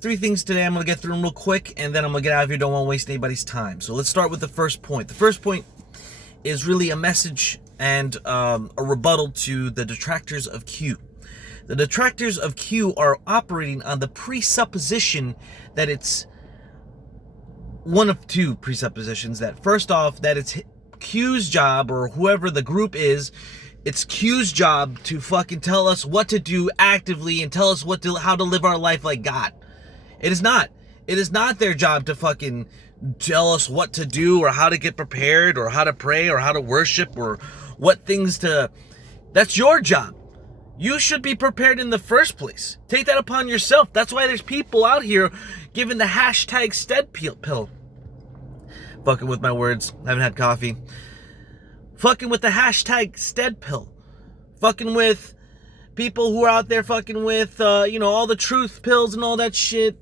Three things today. I'm going to get through them real quick, and then I'm going to get out of here. Don't want to waste anybody's time. So let's start with the first point. The first point is really a message and a rebuttal to the detractors of Q. The detractors of Q are operating on the presupposition that it's one of two presuppositions. That first off, that it's Q's job, or whoever the group is, it's Q's job to fucking tell us what to do actively and tell us how to live our life like God. It is not. It is not their job to fucking tell us what to do or how to get prepared or how to pray or how to worship or what things to... That's your job. You should be prepared in the first place. Take that upon yourself. That's why there's people out here giving the hashtag stead pill. Fucking with my words. Haven't had coffee. Fucking with the hashtag stead pill. Fucking with people who are out there fucking with, all the truth pills and all that shit.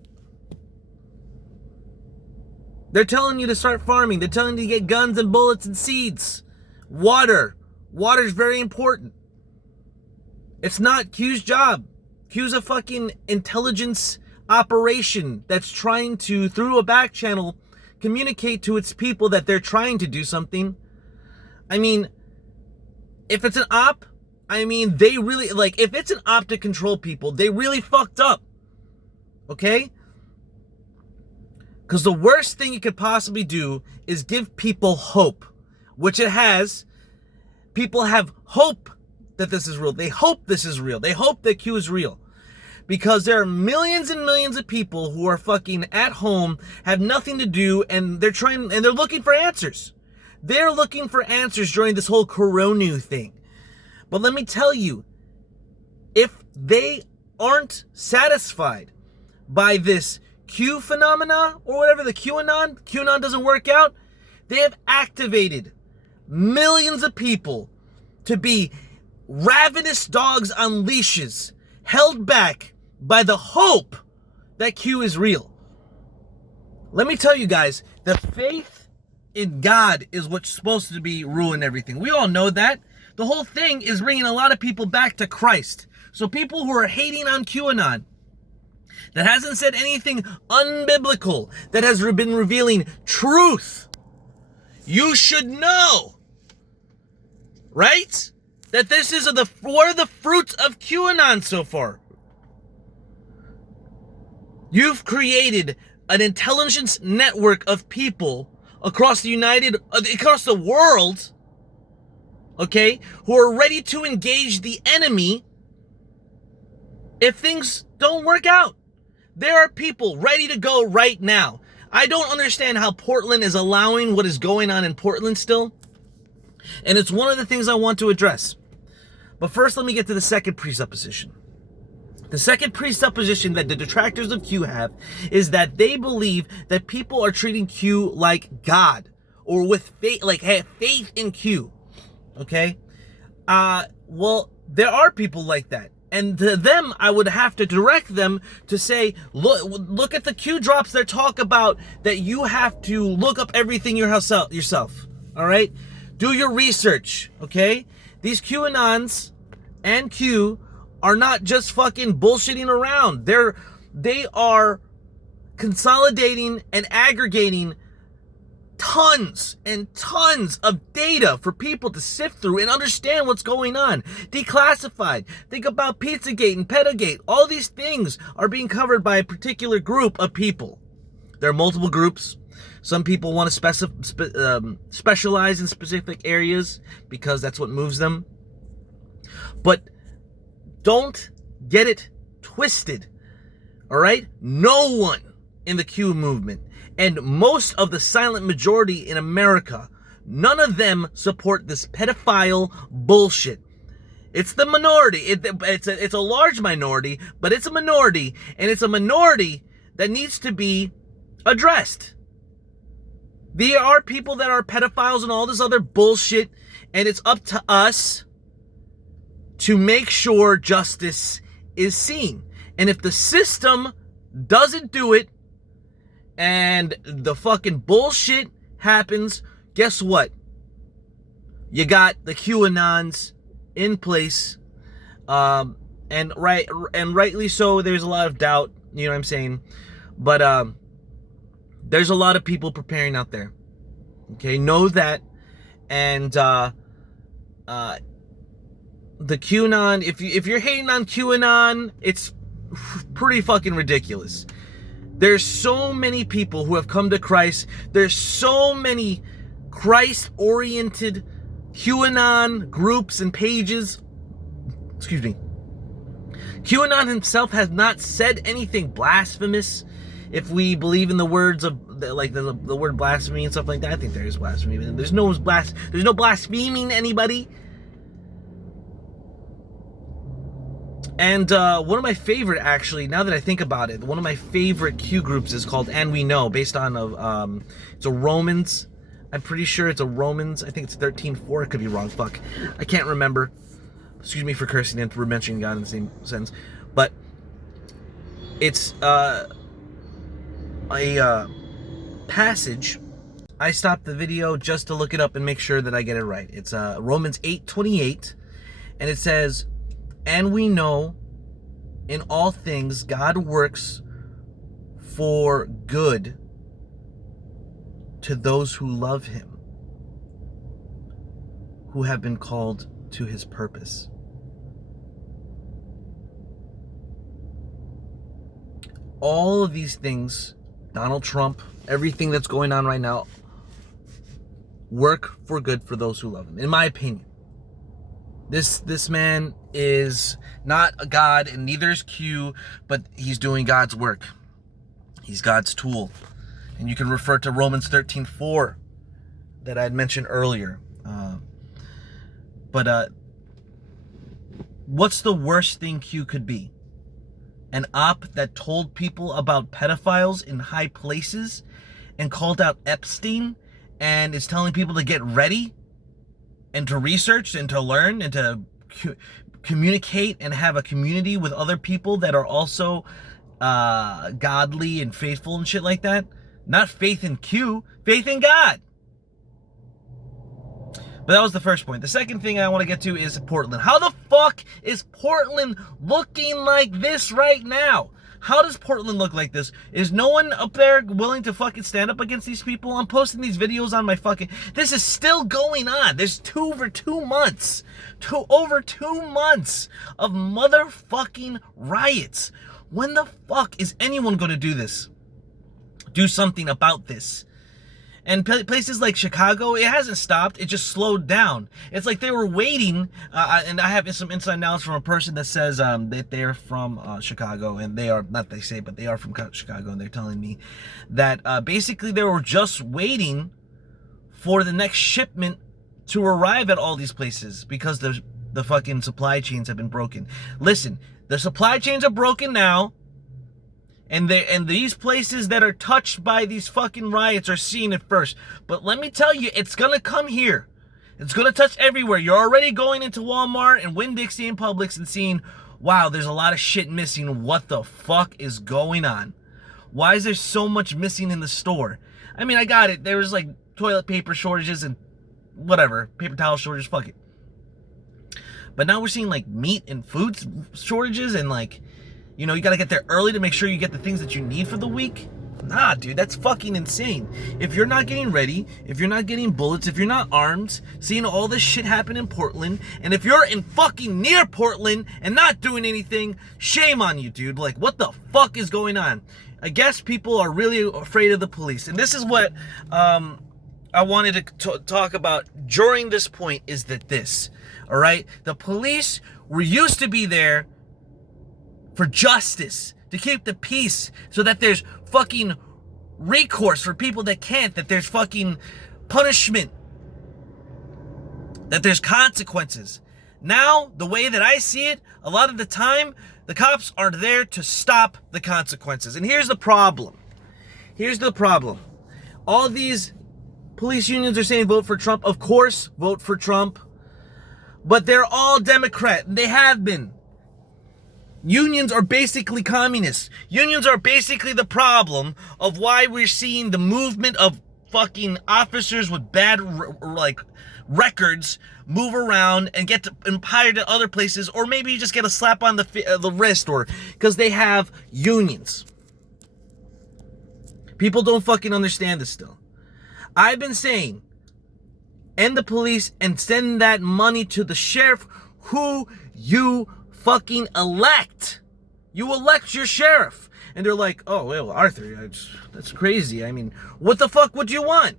They're telling you to start farming. They're telling you to get guns and bullets and seeds. Water. Water is very important. It's not Q's job. Q's a fucking intelligence operation that's trying to, through a back channel, communicate to its people that they're trying to do something. I mean, if it's an op, they really, if it's an op to control people, they really fucked up. Okay? Because the worst thing you could possibly do is give people hope, which it has. People have hope that this is real. They hope this is real. They hope that Q is real. Because there are millions and millions of people who are fucking at home, have nothing to do, and they're looking for answers. They're looking for answers during this whole corona thing. But let me tell you, if they aren't satisfied by this Q phenomena, or whatever, the QAnon doesn't work out, they have activated millions of people to be ravenous dogs on leashes, held back by the hope that Q is real. Let me tell you guys, the faith in God is what's supposed to be ruling everything. We all know that. The whole thing is bringing a lot of people back to Christ. So people who are hating on QAnon, that hasn't said anything unbiblical, that has been revealing truth, you should know, right? That this is what are the fruits of QAnon so far? You've created an intelligence network of people across the world, okay, who are ready to engage the enemy if things don't work out. There are people ready to go right now. I don't understand how Portland is allowing what is going on in Portland still. And it's one of the things I want to address. But first, let me get to the second presupposition. The second presupposition that the detractors of Q have is that they believe that people are treating Q like God, or with faith, have faith in Q. Okay? Well, there are people like that. And to them, I would have to direct them to say, look at the Q drops that talk about that you have to look up everything yourself. All right? Do your research, okay? These QAnons and Q are not just fucking bullshitting around. They are consolidating and aggregating tons and tons of data for people to sift through and understand what's going on. Declassified. Think about Pizzagate and Pedagate. All these things are being covered by a particular group of people. There are multiple groups. Some people want to specialize in specific areas because that's what moves them. But don't get it twisted. All right? No one in the Q movement and most of the silent majority in America, none of them support this pedophile bullshit. It's the minority. It's a large minority, but it's a minority, and it's a minority that needs to be addressed. There are people that are pedophiles and all this other bullshit, and it's up to us to make sure justice is seen. And if the system doesn't do it, and the fucking bullshit happens, guess what? You got the QAnons in place, and rightly so. There's a lot of doubt. You know what I'm saying? But there's a lot of people preparing out there. Okay, know that. And the QAnon, if you're hating on QAnon, it's pretty fucking ridiculous. There's so many people who have come to Christ. There's so many Christ-oriented QAnon groups and pages. Excuse me. QAnon himself has not said anything blasphemous. If we believe in the words of the word blasphemy and stuff like that, I think there is blasphemy. There's no blaspheming anybody. And one of my favorite, actually, now that I think about it, one of my favorite Q groups is called And We Know, based on it's a Romans. I'm pretty sure it's a Romans. I think it's 13:4. I could be wrong. Fuck, I can't remember. Excuse me for cursing and for mentioning God in the same sentence, but it's a passage. I stopped the video just to look it up and make sure that I get it right. It's Romans 8:28, and it says, "And we know in all things God works for good to those who love him, who have been called to his purpose." All of these things, Donald Trump, everything that's going on right now, work for good for those who love him, in my opinion. This man is not a god, and neither is Q, but he's doing God's work. He's God's tool. And you can refer to Romans 13:4 that I had mentioned earlier. But what's the worst thing Q could be? An op that told people about pedophiles in high places and called out Epstein and is telling people to get ready and to research and to learn and to communicate and have a community with other people that are also godly and faithful and shit like that. Not faith in Q, faith in God. But that was the first point. The second thing I want to get to is Portland. How the fuck is Portland looking like this right now? How does Portland look like this? Is no one up there willing to fucking stand up against these people? I'm posting these videos on my fucking... This is still going on. There's over 2 months of motherfucking riots. When the fuck is anyone going to do this? Do something about this? And places like Chicago, it hasn't stopped. It just slowed down. It's like they were waiting, and I have some inside knowledge from a person that says that they're from Chicago, and they are, not they say, but they are from Chicago, and they're telling me that basically they were just waiting for the next shipment to arrive at all these places because the fucking supply chains have been broken. Listen, the supply chains are broken now. And these places that are touched by these fucking riots are seeing it first. But let me tell you, it's gonna come here. It's gonna touch everywhere. You're already going into Walmart and Winn-Dixie and Publix and seeing, wow, there's a lot of shit missing. What the fuck is going on? Why is there so much missing in the store? I mean, I got it. There was like toilet paper shortages and whatever, paper towel shortages, fuck it. But now we're seeing like meat and food shortages and like, you know, you gotta get there early to make sure you get the things that you need for the week. Nah, dude, that's fucking insane. If you're not getting ready, if you're not getting bullets, if you're not armed, seeing all this shit happen in Portland, and if you're in fucking near Portland and not doing anything, shame on you, dude. Like, what the fuck is going on? I guess people are really afraid of the police. And this is what I wanted to talk about during this point is that this, all right? The police were used to be there for justice, to keep the peace, so that there's fucking recourse for people that can't, that there's fucking punishment, that there's consequences. Now, the way that I see it, a lot of the time, the cops are there to stop the consequences. And here's the problem. All these police unions are saying vote for Trump. Of course, vote for Trump. But they're all Democrat, and they have been. Unions are basically communists. Unions are basically the problem of why we're seeing the movement of fucking officers with bad, like, records move around and get hired at other places, or maybe you just get a slap on the wrist, or because they have unions. People don't fucking understand this still. I've been saying, end the police and send that money to the sheriff who you fucking elect. You elect your sheriff. And they're like, oh, well, Arthur, that's crazy. I mean, what the fuck would you want?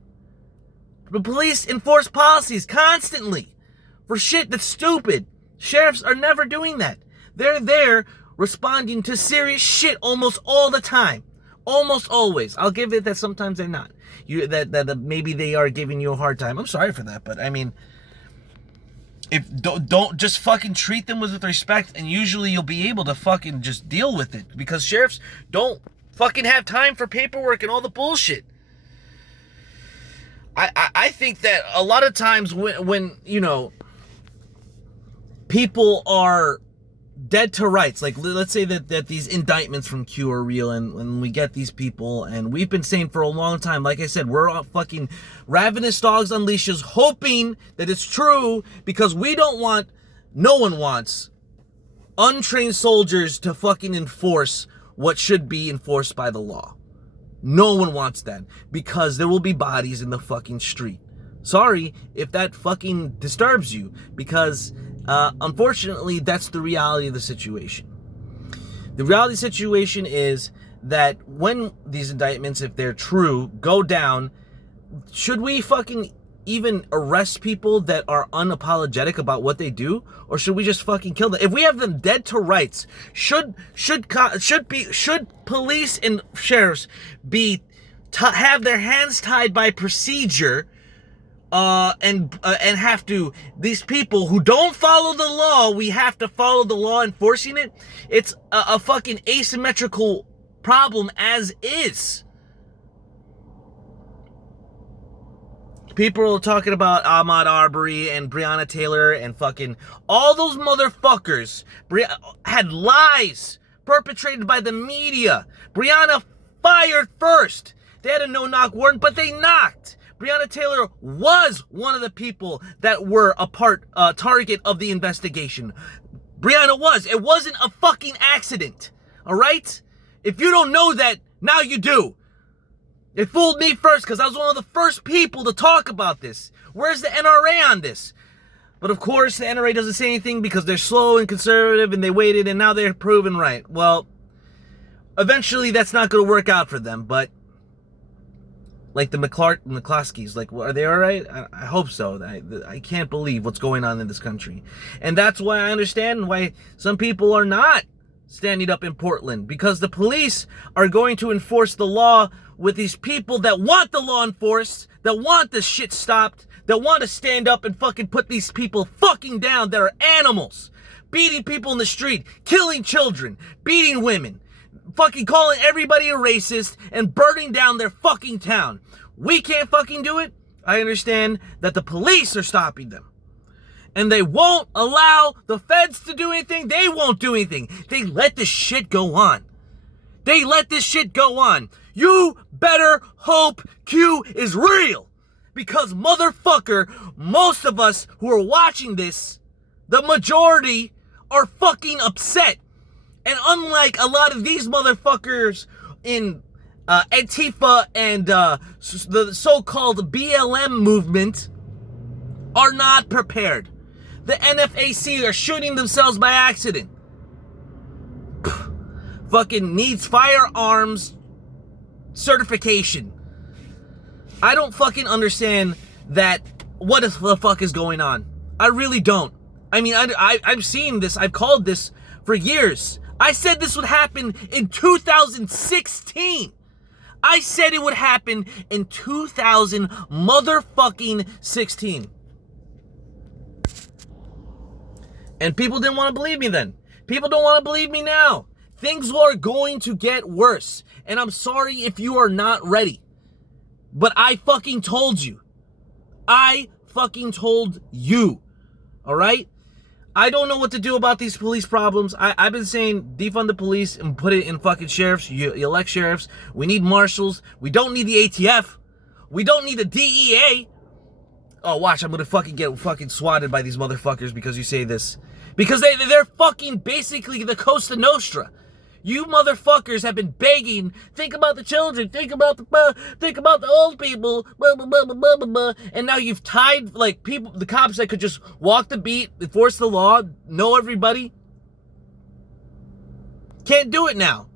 The police enforce policies constantly for shit that's stupid. Sheriffs are never doing that. They're there responding to serious shit almost all the time. Almost always. I'll give it that sometimes they're not. That maybe they are giving you a hard time. I'm sorry for that, but I mean, if don't just fucking treat them with respect, and usually you'll be able to fucking just deal with it, because sheriffs don't fucking have time for paperwork and all the bullshit. I think that a lot of times when you know, people are dead to rights, like let's say that these indictments from Q are real, and when we get these people, and we've been saying for a long time, like I said, we're all fucking ravenous dogs on leashes, hoping that it's true, because no one wants untrained soldiers to fucking enforce what should be enforced by the law. No one wants that, because there will be bodies in the fucking street. Sorry if that fucking disturbs you, because unfortunately, that's the reality of the situation. The reality of the situation is that when these indictments, if they're true, go down, should we fucking even arrest people that are unapologetic about what they do, or should we just fucking kill them? If we have them dead to rights, should police and sheriffs be have their hands tied by procedure? And have to, these people who don't follow the law, we have to follow the law enforcing it. It's a fucking asymmetrical problem as is. People are talking about Ahmaud Arbery and Breonna Taylor and fucking all those motherfuckers had lies perpetrated by the media. Breonna fired first. They had a no-knock warrant, but they knocked. Breonna Taylor was one of the people that were target of the investigation. Breonna was. It wasn't a fucking accident. All right? If you don't know that, now you do. It fooled me first, because I was one of the first people to talk about this. Where's the NRA on this? But of course, the NRA doesn't say anything because they're slow and conservative, and they waited, and now they're proven right. Well, eventually that's not going to work out for them, but like the McCloskeys, like, are they all right? I hope so. I can't believe what's going on in this country. And that's why I understand why some people are not standing up in Portland, because the police are going to enforce the law with these people that want the law enforced, that want this shit stopped, that want to stand up and fucking put these people fucking down that are animals, beating people in the street, killing children, beating women, fucking calling everybody a racist and burning down their fucking town. We can't fucking do it. I understand that the police are stopping them. And they won't allow the feds to do anything. They won't do anything. They let this shit go on. They let this shit go on. You better hope Q is real. Because motherfucker, most of us who are watching this, the majority, are fucking upset. And unlike a lot of these motherfuckers in Antifa and the so-called BLM movement, are not prepared. The NFAC are shooting themselves by accident. Fucking needs firearms certification. I don't fucking understand that. What the fuck is going on? I really don't. I mean, I've seen this. I've called this for years. I said this would happen in 2016. I said it would happen in 2000 motherfucking 16. And people didn't want to believe me then. People don't want to believe me now. Things are going to get worse. And I'm sorry if you are not ready. But I fucking told you. I fucking told you. Alright? I don't know what to do about these police problems. I've been saying defund the police and put it in fucking sheriffs. You elect sheriffs. We need marshals. We don't need the ATF. We don't need the DEA. Oh, watch, I'm gonna fucking get fucking swatted by these motherfuckers because you say this. Because they're fucking basically the Costa Nostra. You motherfuckers have been begging, think about the children, think about the old people, blah, blah, blah, blah, blah, blah, blah. And now you've tied, like, people, the cops that could just walk the beat, enforce the law, know everybody. Can't do it now.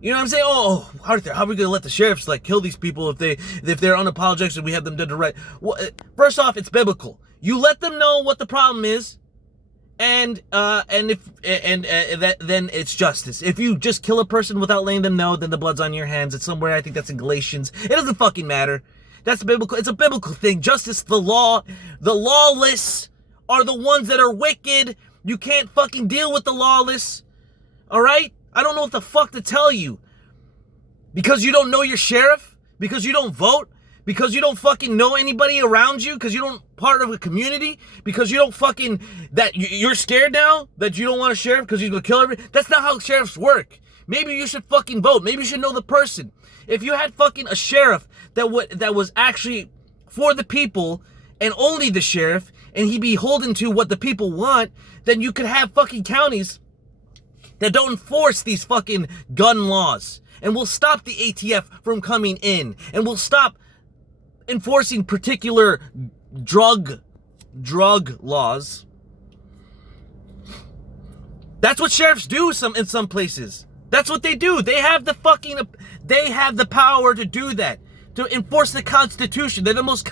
You know what I'm saying? Oh, how are we gonna let the sheriffs like kill these people if they're unapologetic and we have them done the right? Well, first off, it's biblical. You let them know what the problem is, and then it's justice. If you just kill a person without letting them know, then the blood's on your hands. It's somewhere. I think that's in Galatians. It doesn't fucking matter. That's biblical. It's a biblical thing. Justice, the law, the lawless are the ones that are wicked. You can't fucking deal with the lawless. All right? I don't know what the fuck to tell you. Because you don't know your sheriff? Because you don't vote? Because you don't fucking know anybody around you? Because you don't part of a community? Because you don't fucking, that you're scared now? That you don't want a sheriff because he's gonna kill everybody? That's not how sheriffs work. Maybe you should fucking vote. Maybe you should know the person. If you had fucking a sheriff that was actually for the people and only the sheriff, and he'd be beholden to what the people want, then you could have fucking counties that don't enforce these fucking gun laws. And we'll stop the ATF from coming in. And we'll stop enforcing particular drug laws. That's what sheriffs do in some places. That's what they do. They have the power to do that. To enforce the Constitution. They're the most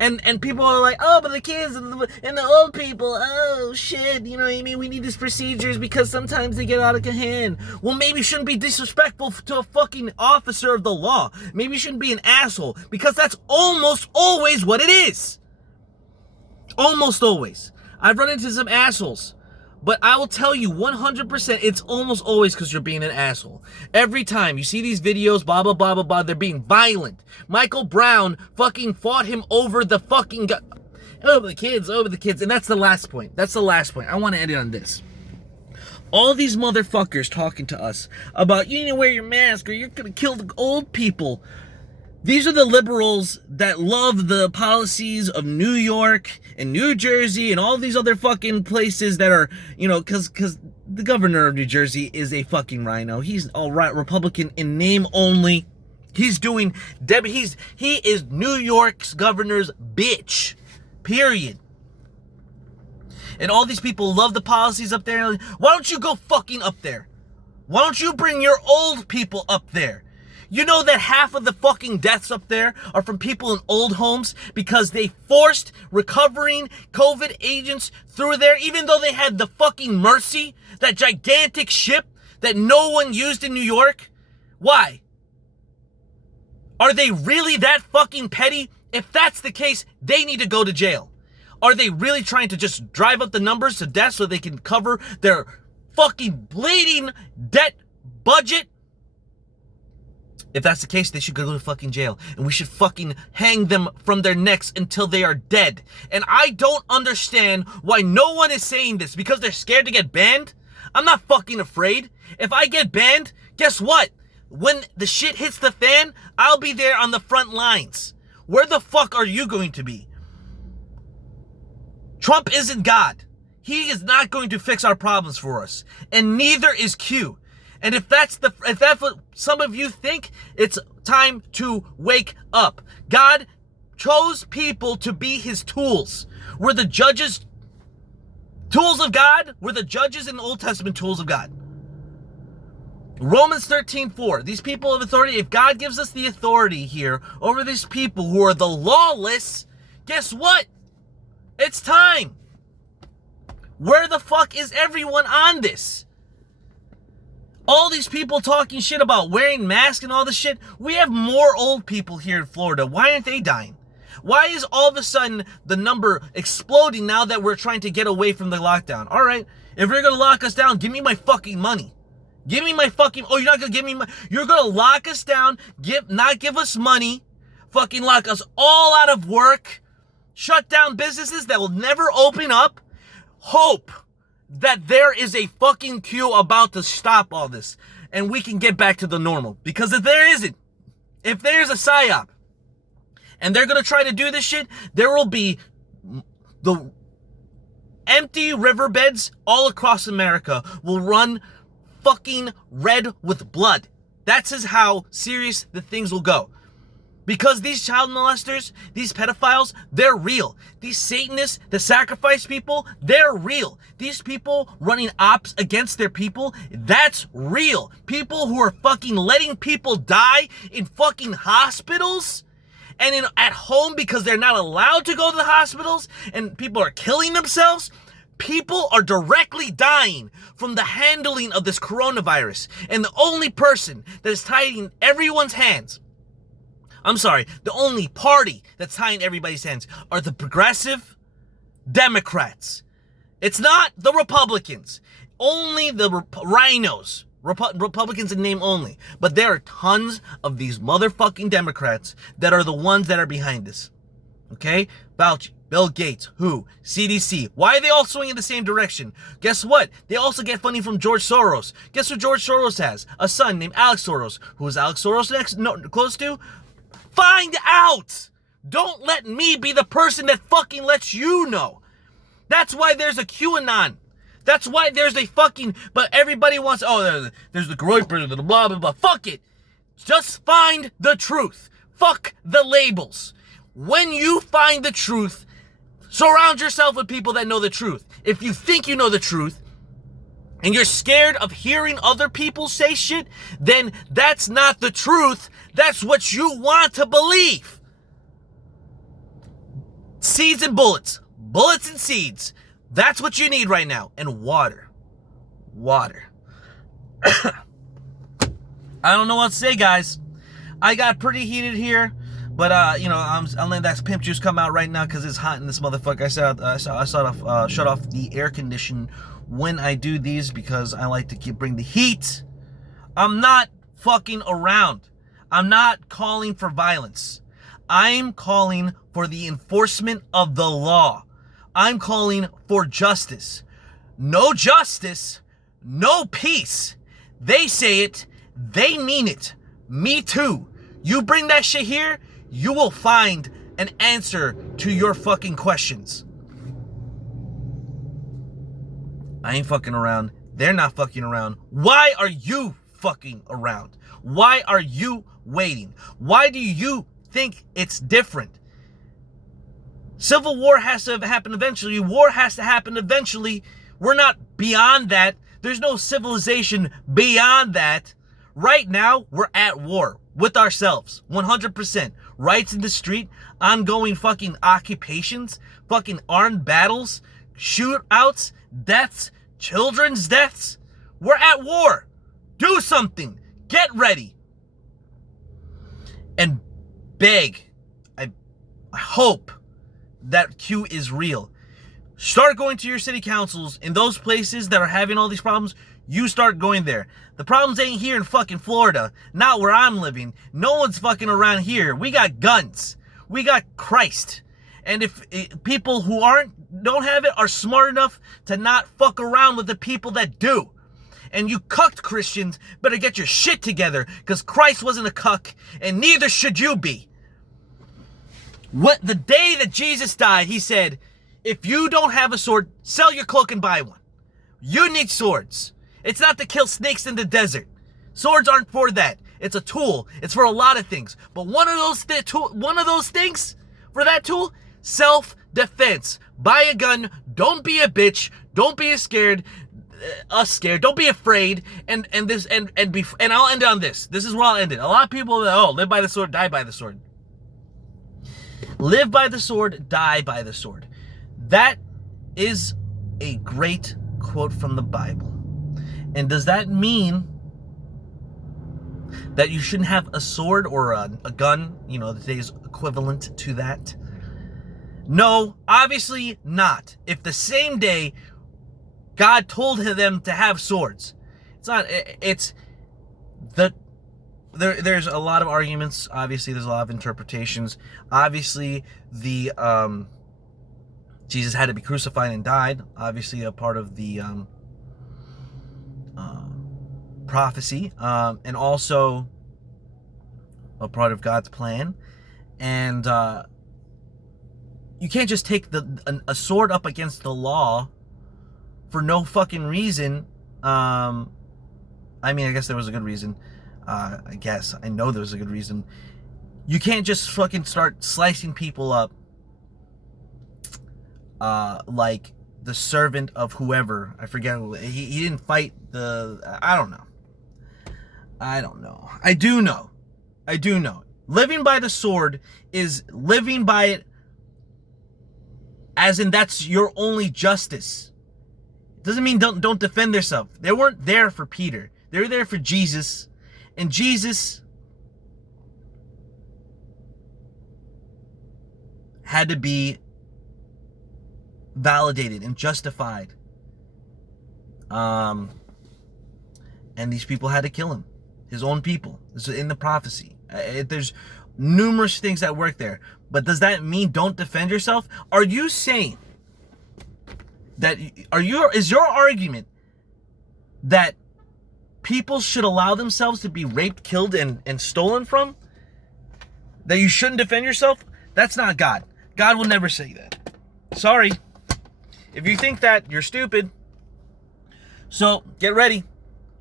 And people are like, oh, but the kids and the old people, oh, shit, you know what I mean? We need these procedures because sometimes they get out of hand. Well, maybe you shouldn't be disrespectful to a fucking officer of the law. Maybe you shouldn't be an asshole because that's almost always what it is. Almost always. I've run into some assholes. But I will tell you 100% it's almost always because you're being an asshole. Every time you see these videos, blah, blah, blah, blah, blah, they're being violent. Michael Brown fucking fought him over the fucking over the kids. And that's the last point. I want to end it on this. All these motherfuckers talking to us about you need to wear your mask or you're going to kill the old people. These are the liberals that love the policies of New York and New Jersey and all these other fucking places that are, you know, because the governor of New Jersey is a fucking rhino. He's all right, Republican in name only. He's doing, he is New York's governor's bitch, period. And all these people love the policies up there. Why don't you go fucking up there? Why don't you bring your old people up there? You know that half of the fucking deaths up there are from people in old homes because they forced recovering COVID agents through there, even though they had the fucking Mercy, that gigantic ship that no one used in New York? Why? Are they really that fucking petty? If that's the case, they need to go to jail. Are they really trying to just drive up the numbers to death so they can cover their fucking bleeding debt budget? If that's the case, they should go to fucking jail. And we should fucking hang them from their necks until they are dead. And I don't understand why no one is saying this. Because they're scared to get banned? I'm not fucking afraid. If I get banned, guess what? When the shit hits the fan, I'll be there on the front lines. Where the fuck are you going to be? Trump isn't God. He is not going to fix our problems for us. And neither is Q. And if that's what some of you think, it's time to wake up. God chose people to be his tools. We're the judges, tools of God. We're the judges in the Old Testament, tools of God. Romans 13:4. These people of authority, if God gives us the authority here over these people who are the lawless, guess what? It's time. Where the fuck is everyone on this? All these people talking shit about wearing masks and all this shit. We have more old people here in Florida. Why aren't they dying? Why is all of a sudden the number exploding now that we're trying to get away from the lockdown? All right, if you're going to lock us down, give me my fucking money. Give me my fucking, oh, you're not going to give me money. You're going to lock us down, not give us money, fucking lock us all out of work, shut down businesses that will never open up, hope that there is a fucking queue about to stop all this and we can get back to the normal. Because if there isn't, if there's a psyop, and they're gonna try to do this shit, there will be the empty riverbeds all across America will run fucking red with blood. That's just how serious the things will go. Because these child molesters, these pedophiles, they're real. These Satanists that sacrifice people, they're real. These people running ops against their people, that's real. People who are fucking letting people die in fucking hospitals and at home because they're not allowed to go to the hospitals and people are killing themselves. People are directly dying from the handling of this coronavirus. And the only person that is tying everyone's hands, the only party that's tying everybody's hands are the progressive Democrats. It's not the Republicans. Only the rhinos. Republicans in name only. But there are tons of these motherfucking Democrats that are the ones that are behind this. Okay? Fauci, Bill Gates, WHO, CDC. Why are they all swinging in the same direction? Guess what? They also get funding from George Soros. Guess who George Soros has? A son named Alex Soros. Who is Alex Soros close to? Find out! Don't let me be the person that fucking lets you know. That's why there's a QAnon. That's why there's a fucking... But everybody wants... Oh, there's the Groyper, the blah, blah, blah. Fuck it. Just find the truth. Fuck the labels. When you find the truth, surround yourself with people that know the truth. If you think you know the truth, and you're scared of hearing other people say shit, then that's not the truth. That's what you want to believe. Seeds and bullets. Bullets and seeds. That's what you need right now. And water. Water. I don't know what to say, guys. I got pretty heated here. But, I'm letting that pimp juice come out right now because it's hot in this motherfucker. I shut off the air condition when I do these because I like to bring the heat. I'm not fucking around. I'm not calling for violence. I'm calling for the enforcement of the law. I'm calling for justice. No justice, no peace. They say it, they mean it. Me too. You bring that shit here, you will find an answer to your fucking questions. I ain't fucking around. They're not fucking around. Why are you fucking around? Why are you waiting? Why do you think it's different? Civil war has to happen eventually. War has to happen eventually. We're not beyond that. There's no civilization beyond that. Right now, we're at war with ourselves. 100%. Riots in the street, ongoing fucking occupations, fucking armed battles, shootouts, deaths, children's deaths. We're at war. Do something. Get ready. And beg, I hope that Q is real. Start going to your city councils in those places that are having all these problems. You start going there. The problems ain't here in fucking Florida. Not where I'm living. No one's fucking around here. We got guns. We got Christ. And if people who don't have it are smart enough to not fuck around with the people that do. And you cucked Christians better get your shit together because Christ wasn't a cuck and neither should you be. What the day that Jesus died, he said, if you don't have a sword, sell your cloak and buy one. You need swords. It's not to kill snakes in the desert. Swords aren't for that. It's a tool. It's for a lot of things. But one of those things for that tool, self-defense. Buy a gun. Don't be a bitch. Don't be scared. Don't be afraid. And I'll end it on this. This is where I'll end it. A lot of people live by the sword, die by the sword. Live by the sword, die by the sword. That is a great quote from the Bible. And does that mean that you shouldn't have a sword or a gun, today's equivalent to that? No, obviously not. If the same day God told them to have swords, there's a lot of arguments. Obviously, there's a lot of interpretations. Obviously, Jesus had to be crucified and died. Obviously, a part of the prophecy, and also a part of God's plan. And you can't just take a sword up against the law for no fucking reason. I mean, I guess there was a good reason. I know there was a good reason. You can't just fucking start slicing people up like the servant of whoever. I forget. He didn't fight the... I don't know. I do know. Living by the sword is living by it as in that's your only justice. It doesn't mean don't defend yourself. They weren't there for Peter. They were there for Jesus. And Jesus had to be validated and justified. And these people had to kill him. His own people. This is in the prophecy. There's numerous things that work there. But does that mean don't defend yourself? Are you saying that... Is your argument that people should allow themselves to be raped, killed, and stolen from? That you shouldn't defend yourself? That's not God. God will never say that. Sorry. If you think that, you're stupid. So, get ready.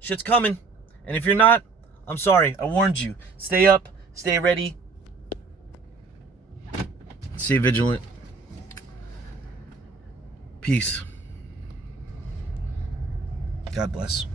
Shit's coming. And if you're not, I'm sorry. I warned you. Stay up. Stay ready. Stay vigilant. Peace. God bless.